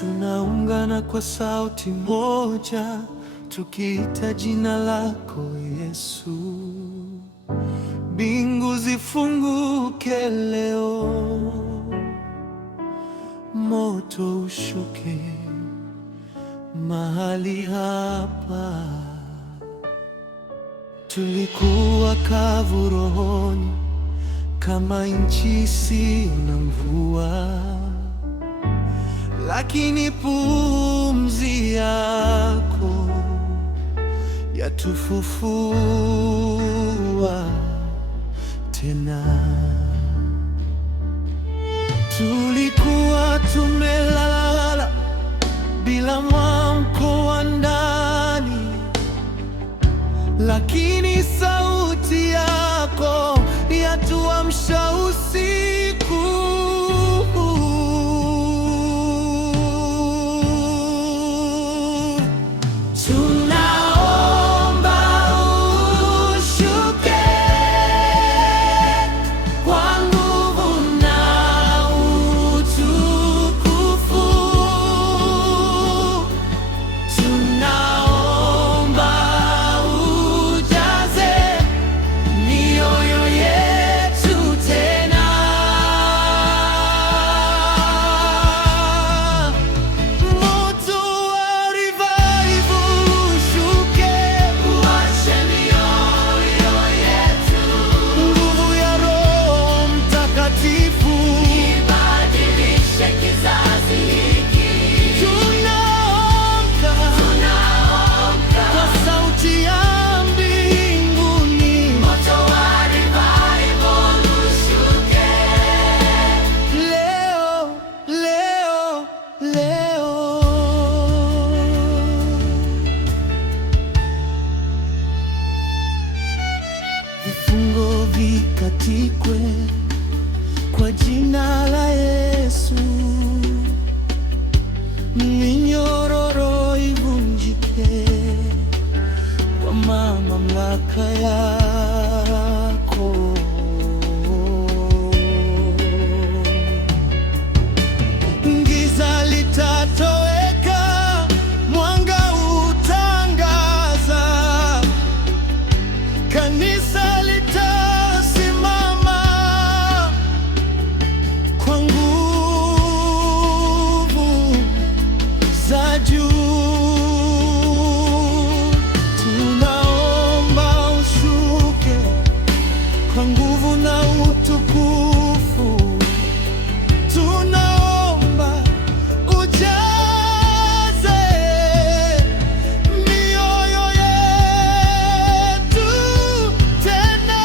Tunaungana kwa sauti moja, tukiita jina lako Yesu. Mbingu zifunguke leo, moto ushuke mahali hapa. Tulikuwa kavu rohoni, kama nchi isiyo na mvua, lakini pumzi yako yatufufua tena. Tulikuwa tumelala bila mwamko wa ndani, lakini sauti yako yatuamsha usiku. Vifungo vikatikwe kwa jina la Yesu, minyororo ivunjike kwa mamlaka yako. Giza litatoweka, mwanga utangaza, kanisa litasimama kwa nguvu za juu. Tunaomba ushuke kwa nguvu na utukufu. Tunaomba ujaze mioyo yetu tena.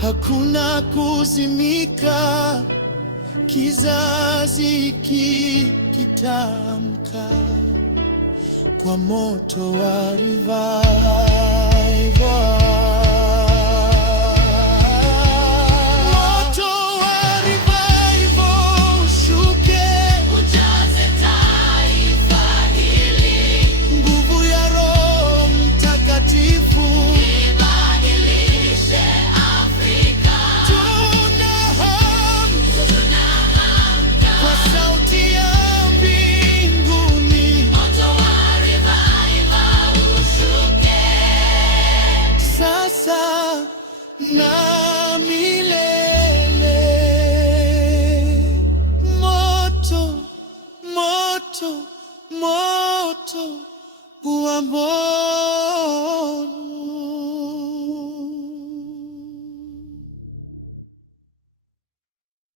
Hakuna kuzimika, kizazi hiki kitamka kwa moto wa revival. Moto wa revival ushuke, ujaze na